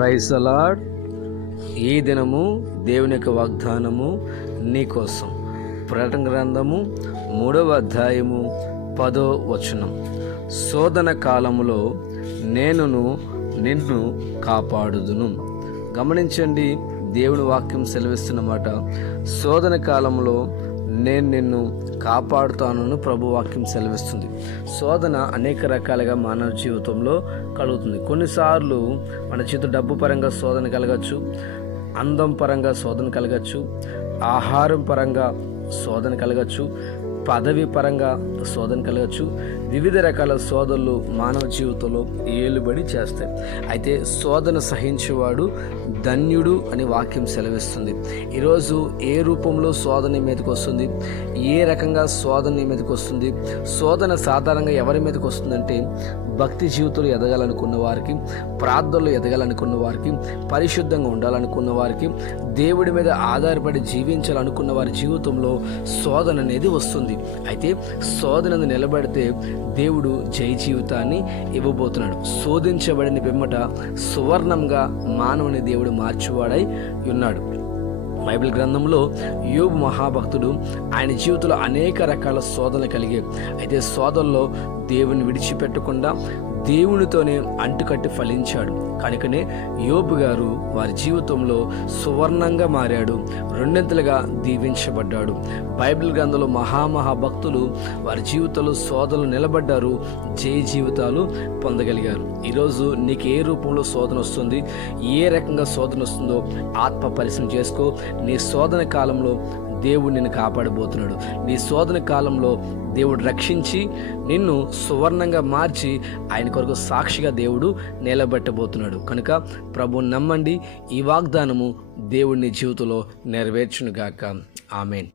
Praise the lord. ఈ దినము దేవుని యొక్క వాగ్దానము నీ కోసం. ప్రకటన గ్రంథము 3వ అధ్యాయము 10వ వచనం. శోధన కాలములో నేనును నిన్ను కాపాడుదును. గమనించండి, దేవుని వాక్యం సెలవిస్తున్నమాట. శోధన కాలంలో నేను నిన్ను కాపాడుతానని ప్రభు వాక్యం సెలవిస్తుంది. శోధన అనేక రకాలుగా మానవ జీవితంలో కలుగుతుంది. కొన్నిసార్లు మన జీవితం డబ్బు పరంగా శోధన కలగచ్చు, అందం పరంగా శోధన కలగచ్చు, ఆహారం పరంగా శోధన కలగచ్చు, పదవి పరంగా శోధన కలగచ్చు. వివిధ రకాల శోధనలు మానవ జీవితంలో ఏలుబడి చేస్తాయి. అయితే శోధన సహించేవాడు ధన్యుడు అని వాక్యం సెలవిస్తుంది. ఈరోజు ఏ రూపంలో శోధన మీదకి వస్తుంది, ఏ రకంగా శోధన మీదకి వస్తుంది? శోధన సాధారణంగా ఎవరి మీదకి వస్తుందంటే, భక్తి జీవితంలో ఎదగాలనుకున్న వారికి, ప్రార్థనలు ఎదగాలనుకున్న వారికి, పరిశుద్ధంగా ఉండాలనుకున్న వారికి, దేవుడి మీద ఆధారపడి జీవించాలనుకున్న వారి జీవితంలో శోధన అనేది వస్తుంది. అయితే శోధనను నిలబడితే దేవుడు జయ జీవితాన్ని ఇవ్వబోతున్నాడు. శోధించబడిన పిమ్మట సువర్ణంగా మానవుని దేవుడు మార్చివాడై ఉన్నాడు. బైబిల్ గ్రంథంలో యోబు మహాభక్తుడు, ఆయన జీవితంలో అనేక రకాల శోధనలు కలిగాయి. అయితే శోధనలో దేవుని విడిచిపెట్టకుండా దేవునితోనే అంటుకట్టి ఫలించాడు. కనుకనే యోబు గారు వారి జీవితంలో సువర్ణంగా మారాడు, రెండింతలుగా దీవించబడ్డాడు. బైబిల్ గ్రంథంలో మహాభక్తులు వారి జీవితంలో శోధనలు నిలబడ్డారు, జయ జీవితాలు పొందగలిగారు. ఈరోజు నీకు ఏ రూపంలో శోధన వస్తుంది, ఏ రకంగా శోధన వస్తుందో ఆత్మ పరిశీలన చేసుకో. నీ శోధన కాలంలో దేవుడు నిన్ను కాపాడబోతున్నాడు. నీ శోధన కాలంలో దేవుడు రక్షించి నిన్ను సువర్ణంగా మార్చి ఆయన కొరకు సాక్షిగా దేవుడు నిలబెట్టబోతున్నాడు. కనుక ప్రభువుని నమ్మండి. ఈ వాగ్దానము దేవుడి నీ జీవితంలో నెరవేర్చునుగాక. ఆమేన్.